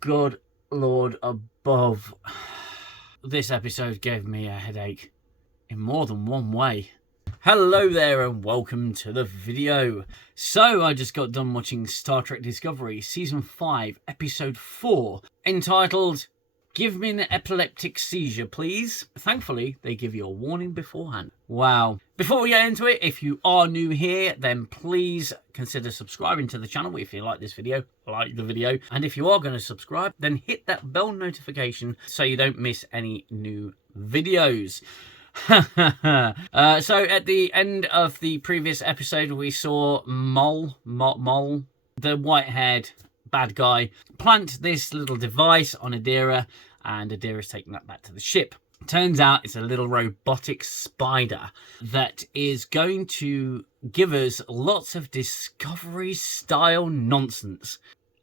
good Lord above. This episode gave me a headache in more than one way. Hello there and welcome to the video. So I just got done watching Star Trek Discovery Season 5 Episode 4 entitled Give Me an Epileptic Seizure Please. Thankfully they give you a warning beforehand. Wow. Before we get into it, if you are new here, then please consider subscribing to the channel if you like this video, like the video. And if you are going to subscribe, then hit that bell notification so you don't miss any new videos. So at the end of the previous episode, we saw Mol, the white-haired bad guy, plant this little device on Adira, and Adira's taking that back to the ship. Turns out it's a little robotic spider that is going to give us lots of Discovery-style nonsense.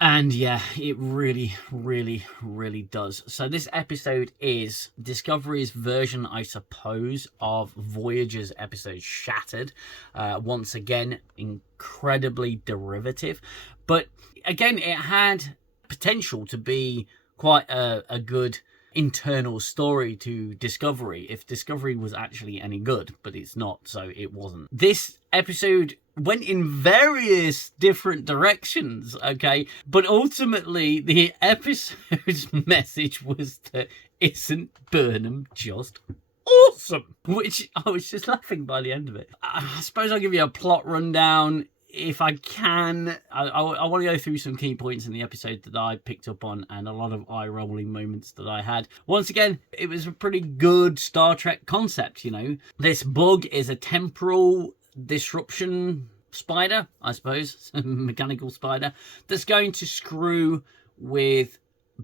And yeah, it really does. So this episode is Discovery's version, I suppose, of Voyager's episode Shattered. Once again, incredibly derivative. But again, it had potential to be quite a good internal story to Discovery if Discovery was actually any good, but it's not, so it wasn't. This episode went in various different directions, okay, but ultimately the episode's message was that isn't Burnham just awesome? Which I was just laughing by the end of it. I suppose I'll give you a plot rundown if I can. I want to go through some key points in the episode that I picked up on and a lot of eye-rolling moments that I had. Once again, it was a pretty good Star Trek concept, you know. This bug is a temporal disruption spider, I suppose, mechanical spider, that's going to screw with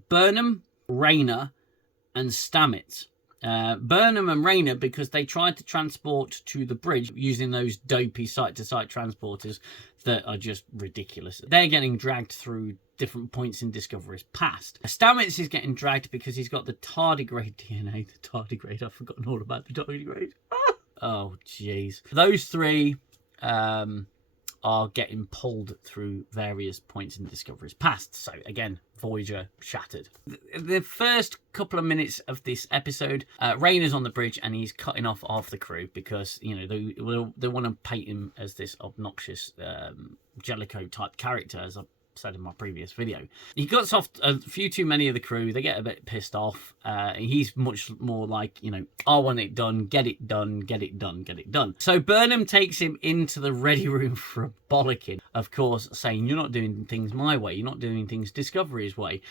Burnham, Rayner, and Stamets. Burnham and Rayner because they tried to transport to the bridge using those dopey site-to-site transporters that are just ridiculous. They're getting dragged through different points in Discovery's past. Stamets is getting dragged because he's got the tardigrade DNA. The tardigrade, I've forgotten all about the tardigrade. Oh, jeez. Those three are getting pulled through various points in Discovery's past. So again, Voyager Shattered. The first couple of minutes of this episode, Rayner's on the bridge and he's cutting off half the crew because, you know, they want to paint him as this obnoxious Jellicoe type character, as I said in my previous video. He cuts off a few too many of the crew. They get a bit pissed off. He's much more like, you know, I want it done, get it done, get it done, get it done. So Burnham takes him into the ready room for a bollocking, of course, saying, you're not doing things my way, you're not doing things Discovery's way,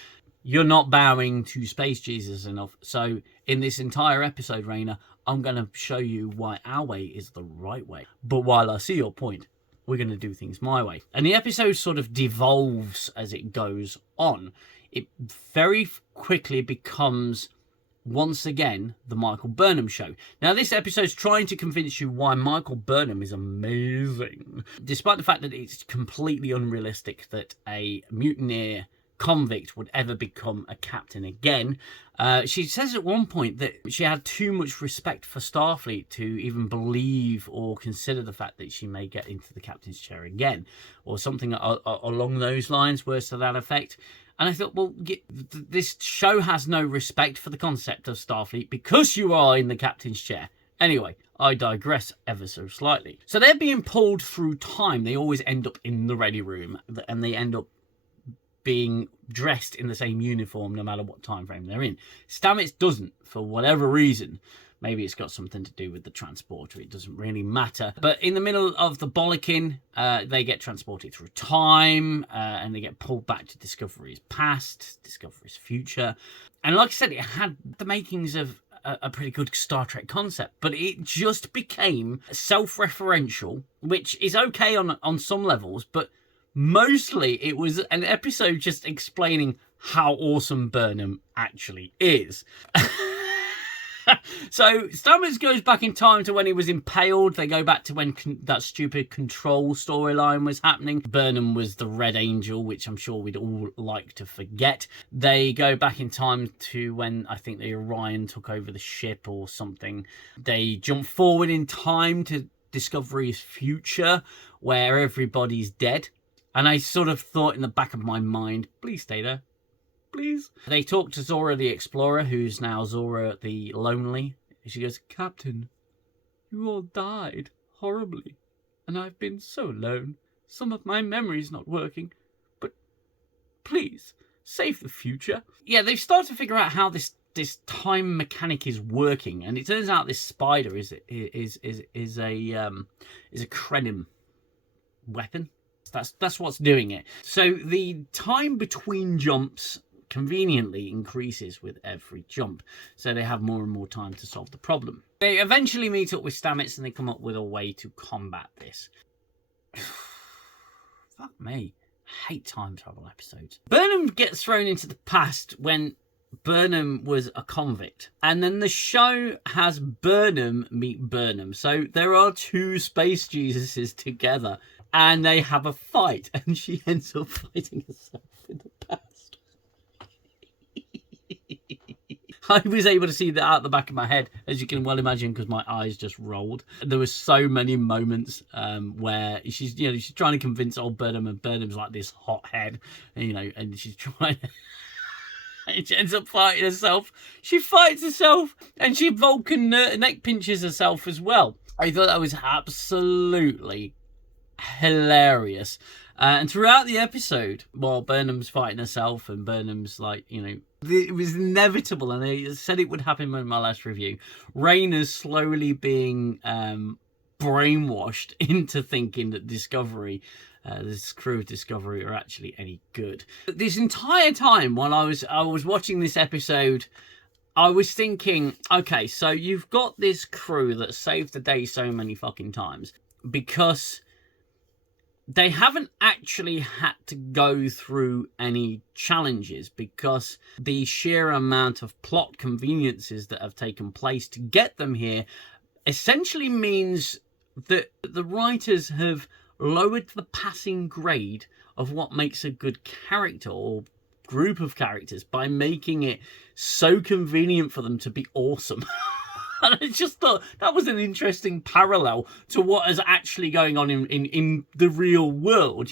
you're not bowing to Space Jesus enough. So in this entire episode, Rayner, I'm going to show you why our way is the right way. But while I see your point, we're going to do things my way. And the episode sort of devolves as it goes on. It very quickly becomes, once again, the Michael Burnham show. Now, this episode's trying to convince you why Michael Burnham is amazing, despite the fact that it's completely unrealistic that a mutineer convict would ever become a captain again. She says at one point that she had too much respect for Starfleet to even believe or consider the fact that she may get into the captain's chair again, or something along those lines, words to that effect. And I thought, well, this show has no respect for the concept of Starfleet because you are in the captain's chair. Anyway, I digress ever so slightly. So they're being pulled through time. They always end up in the ready room, and they end up being dressed in the same uniform no matter what time frame they're in. Stamets doesn't, for whatever reason. Maybe it's got something to do with the transporter. It doesn't really matter. But in the middle of the bollocking, they get transported through time, and they get pulled back to Discovery's past, Discovery's future. And like I said, it had the makings of a pretty good Star Trek concept, but it just became self-referential, which is okay on some levels, but mostly it was an episode just explaining how awesome Burnham actually is. So Stamets goes back in time to when he was impaled. They go back to when that stupid control storyline was happening. Burnham was the Red Angel, which I'm sure we'd all like to forget. They go back in time to when I think the Orion took over the ship or something. They jump forward in time to Discovery's future, where everybody's dead. And I sort of thought in the back of my mind, please stay there. please. They talk to Zora the Explorer, who's now Zora the Lonely. She goes, Captain, you all died horribly, and I've been so alone. Some of my memory's not working, but please, save the future. Yeah, they've started to figure out how this time mechanic is working, and it turns out this spider is a Krenim weapon. That's what's doing it. So the time between jumps conveniently increases with every jump, so they have more and more time to solve the problem. They eventually meet up with Stamets and they come up with a way to combat this. Fuck me, I hate time travel episodes. Burnham gets thrown into the past when Burnham was a convict, and then the show has Burnham meet Burnham, so there are two space Jesuses together and they have a fight, and she ends up fighting herself in the past. I was able to see that out the back of my head, as you can well imagine, because my eyes just rolled. There were so many moments where she's trying to convince old Burnham, and Burnham's like this hothead, and she's trying to... and she ends up fighting herself. She fights herself, and she Vulcan neck pinches herself as well. I thought that was absolutely hilarious. And throughout the episode, while Burnham's fighting herself and Burnham's like, it was inevitable, and I said it would happen in my last review, Raynor's slowly being brainwashed into thinking that Discovery, this crew of Discovery, are actually any good. This entire time while I was watching this episode, I was thinking, okay, so you've got this crew that saved the day so many fucking times because they haven't actually had to go through any challenges, because the sheer amount of plot conveniences that have taken place to get them here essentially means that the writers have lowered the passing grade of what makes a good character or group of characters by making it so convenient for them to be awesome. And I just thought that was an interesting parallel to what is actually going on in the real world.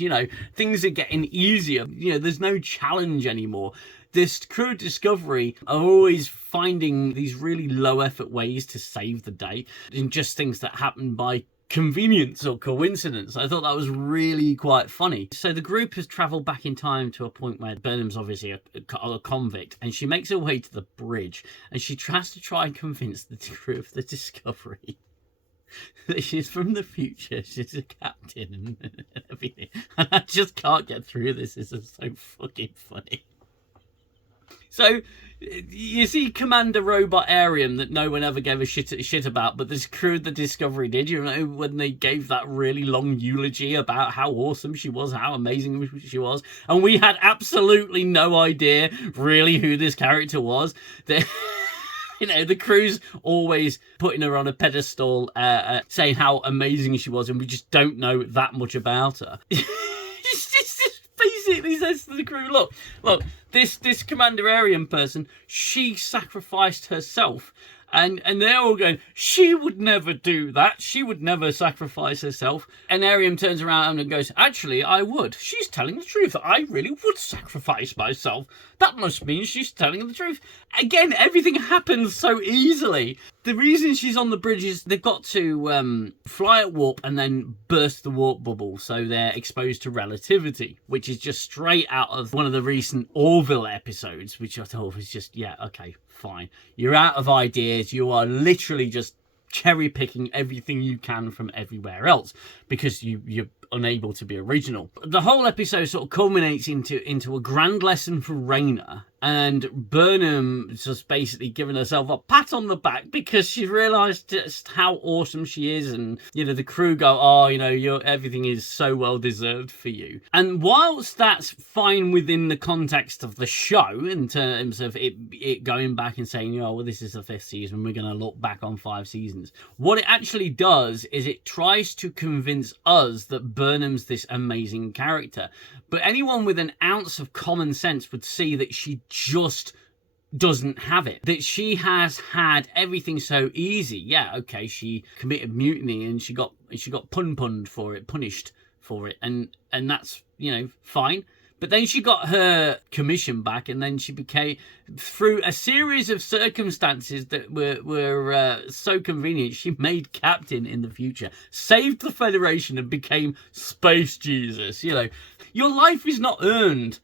Things are getting easier. There's no challenge anymore. This crew of Discovery are always finding these really low effort ways to save the day, in just things that happen by convenience or coincidence. I thought that was really quite funny. So the group has travelled back in time to a point where Burnham's obviously a convict, and she makes her way to the bridge, and she tries to try and convince the crew of the Discovery that she's from the future, she's a captain and everything. And I just can't get through this. This is so fucking funny. So you see Commander Robot Arium, that no one ever gave a shit about, but this crew of the Discovery did. When they gave that really long eulogy about how awesome she was, how amazing she was, and we had absolutely no idea really who this character was. The crew's always putting her on a pedestal, saying how amazing she was, and we just don't know that much about her. Basically says to the crew, look, this Commander Arian person, she sacrificed herself. And they're all going, she would never do that. She would never sacrifice herself. And Ariam turns around and goes, actually, I would. She's telling the truth. I really would sacrifice myself. That must mean she's telling the truth. Again, everything happens so easily. The reason she's on the bridge is they've got to fly at warp and then burst the warp bubble, so they're exposed to relativity, which is just straight out of one of the recent Orville episodes, which I thought was just, yeah, okay, fine. You're out of ideas. You are literally just cherry picking everything you can from everywhere else because you're unable to be original. The whole episode sort of culminates into a grand lesson for Rayna, and Burnham just basically giving herself a pat on the back because she realised just how awesome she is, and the crew go, oh, everything is so well deserved for you. And whilst that's fine within the context of the show in terms of it going back and saying, well, this is the 5th season, we're going to look back on 5 seasons, what it actually does is it tries to convince us that Burnham's this amazing character. But anyone with an ounce of common sense would see that she just doesn't have it. That she has had everything so easy. Yeah, okay, she committed mutiny and she got punished for it, and that's fine. But then she got her commission back, and then she became, through a series of circumstances that were so convenient, she made captain in the future, saved the Federation, and became Space Jesus. You know, your life is not earned.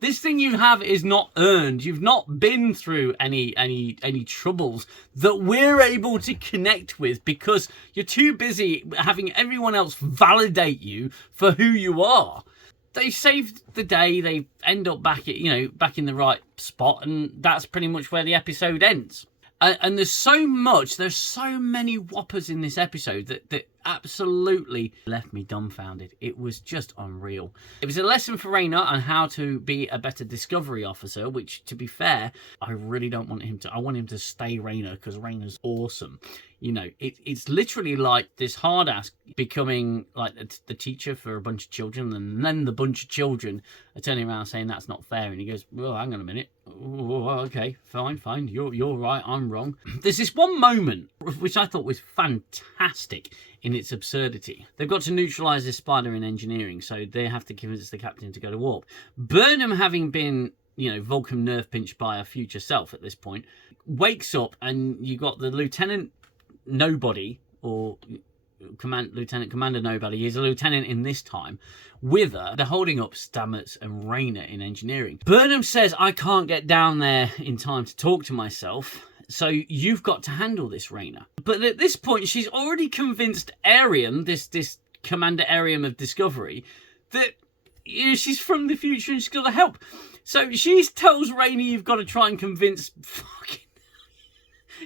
This thing you have is not earned. You've not been through any troubles that we're able to connect with because you're too busy having everyone else validate you for who you are. They saved the day. They end up back back in the right spot, and that's pretty much where the episode ends. And there's so many whoppers in this episode that absolutely left me dumbfounded. It was just unreal. It was a lesson for Rayner on how to be a better Discovery officer, which, to be fair, I really don't want him to. I want him to stay Rayner because Rayner's awesome. You know, it's literally like this hard ass becoming like the teacher for a bunch of children, and then the bunch of children are turning around saying that's not fair, and he goes, well, hang on a minute. Oh, okay, fine, you're right, I'm wrong. There's this one moment which I thought was fantastic in its absurdity. They've got to neutralise this spider in engineering, so they have to convince the captain to go to warp. Burnham, having been, Vulcan nerve pinched by her future self at this point, wakes up, and you got the Lieutenant Nobody, or Lieutenant Commander Nobody, he's a lieutenant in this time, with her. They're holding up Stamets and Rayner in engineering. Burnham says, I can't get down there in time to talk to myself, so you've got to handle this, Rayner. But at this point, she's already convinced Ariam, this Commander Ariam of Discovery, that she's from the future and she's got to help. So she tells Rayner, you've got to try and convince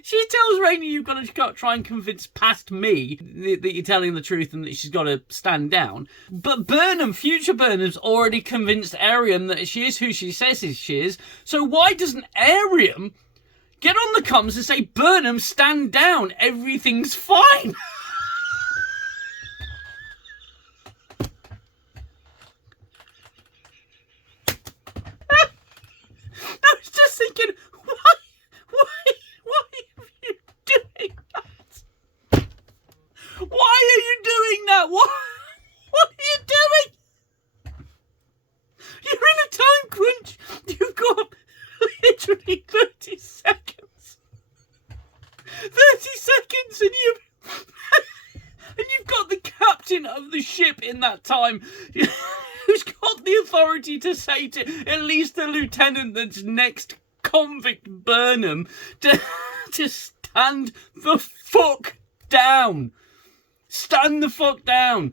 She tells Rayner you've got to try and convince past me that you're telling the truth and that she's got to stand down. But Burnham, future Burnham's already convinced Ariam that she is who she says she is. So why doesn't Ariam get on the comms and say, Burnham, stand down, everything's fine? I was just thinking, why are you doing that? Why are you doing that? What are you doing? You're in a time crunch. You've got literally 30 seconds. 30 seconds and you've got the captain of the ship in that time who's got the authority to say to at least the lieutenant that's next convict Burnham to stand the fuck down. Stand the fuck down.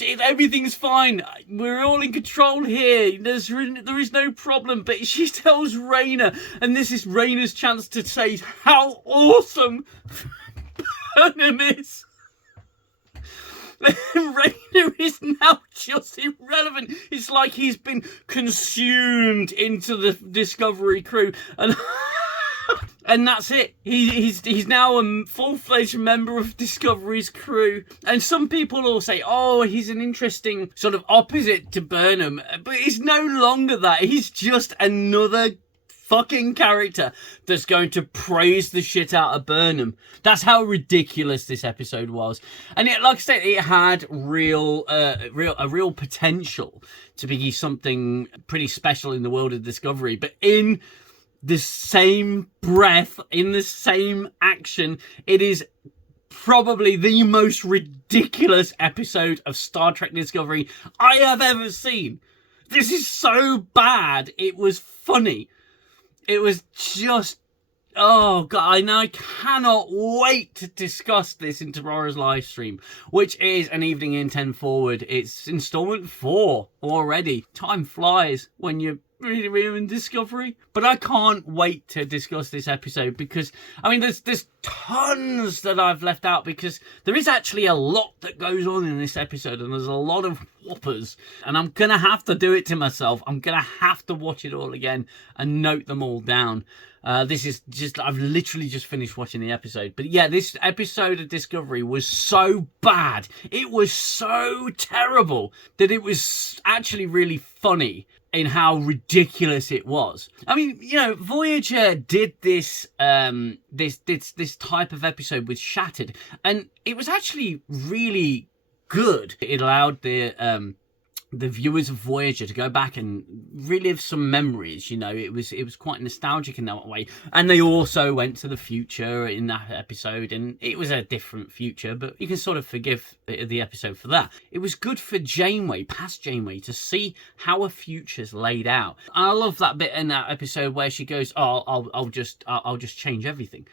Everything's fine. We're all in control here. There is no problem. But she tells Rayner, and this is Rayner's chance to say how awesome Burnham is. Rayner is now just irrelevant. It's like he's been consumed into the Discovery crew, and that's it. He's now a full-fledged member of Discovery's crew. And some people will say, oh, he's an interesting sort of opposite to Burnham, but he's no longer that. He's just another fucking character that's going to praise the shit out of Burnham. That's how ridiculous this episode was. And it, like I said, it had a real potential to be something pretty special in the world of Discovery. But in the same breath, in the same action, it is probably the most ridiculous episode of Star Trek Discovery I have ever seen. This is so bad. It was funny. It was just, oh God, I cannot wait to discuss this in tomorrow's live stream, which is an evening in 10 forward. It's installment 4 already. Time flies when you're really in Discovery. But I can't wait to discuss this episode because, I mean, there's tons that I've left out because there is actually a lot that goes on in this episode and there's a lot of whoppers. And I'm going to have to do it to myself. I'm going to have to watch it all again and note them all down. This is just, I've literally just finished watching the episode. But yeah, this episode of Discovery was so bad. It was so terrible that it was actually really funny in how ridiculous it was. I mean, you know, Voyager did this this type of episode with Shattered, and it was actually really good. It allowed the the viewers of Voyager to go back and relive some memories. You know, it was quite nostalgic in that way. And they also went to the future in that episode, and it was a different future, but you can sort of forgive the episode for that. It was good for Janeway, past Janeway, to see how a future's laid out. And I love that bit in that episode where she goes, "Oh, I'll just change everything."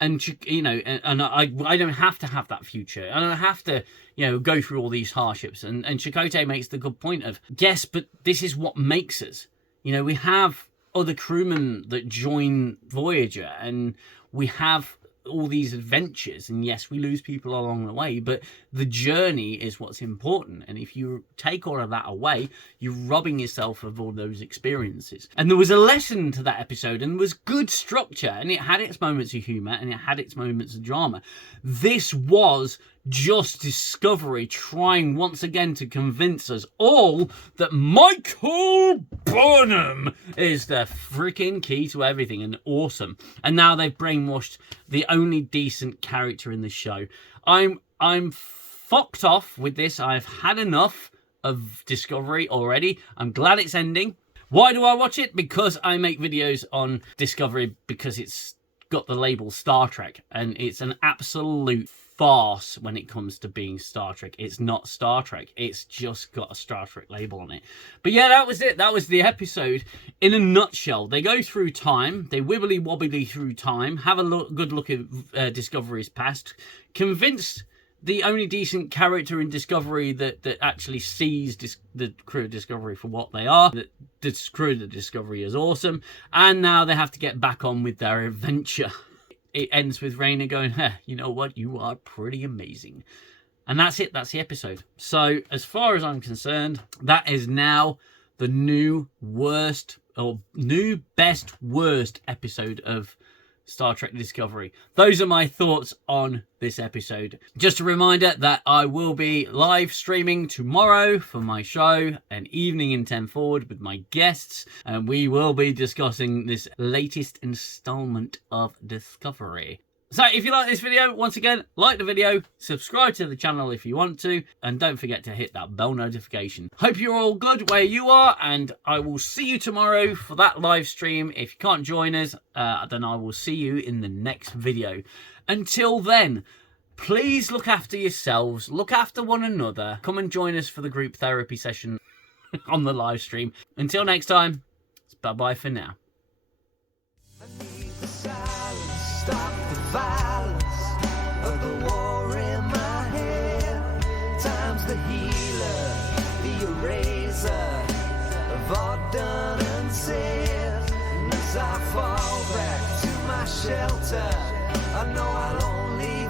And you know, and I don't have to have that future. I don't have to, you know, go through all these hardships. And Chakotay makes the good point of, yes, but this is what makes us. You know, we have other crewmen that join Voyager, and we have all these adventures, and yes, we lose people along the way, but the journey is what's important. And if you take all of that away, you're robbing yourself of all those experiences. And there was a lesson to that episode, and there was good structure, and it had its moments of humor, and it had its moments of drama. This was just Discovery trying once again to convince us all that Michael Burnham is the freaking key to everything, and awesome. And now they've brainwashed the only decent character in the show. I'm fucked off with this. I've had enough of Discovery already. I'm glad it's ending. Why do I watch it? Because I make videos on Discovery, because it's got the label Star Trek, and it's an absolute farce when it comes to being Star Trek. It's not Star Trek. It's just got a Star Trek label on it. But yeah, that was it. That was the episode in a nutshell. They go through time. They wibbly wobbly through time. Have a good look at Discovery's past. Convinced the only decent character in Discovery that actually sees the crew of Discovery for what they are. That the crew of Discovery is awesome. And now they have to get back on with their adventure. It ends with Raina going, you know what? You are pretty amazing. And that's it. That's the episode. So as far as I'm concerned, that is now the new best worst episode of Star Trek Discovery. Those are my thoughts on this episode. Just a reminder that I will be live streaming tomorrow for my show, an evening in 10 forward with my guests, and we will be discussing this latest installment of Discovery. So if you like this video, once again, like the video, subscribe to the channel if you want to, and don't forget to hit that bell notification. Hope you're all good where you are, and I will see you tomorrow for that live stream. If you can't join us, then I will see you in the next video. Until then, please look after yourselves, look after one another. Come and join us for the group therapy session on the live stream. Until next time, it's bye-bye for now. Stop the violence of the war in my head. Time's the healer, the eraser of all done and said. And as I fall back to my shelter, I know I'll only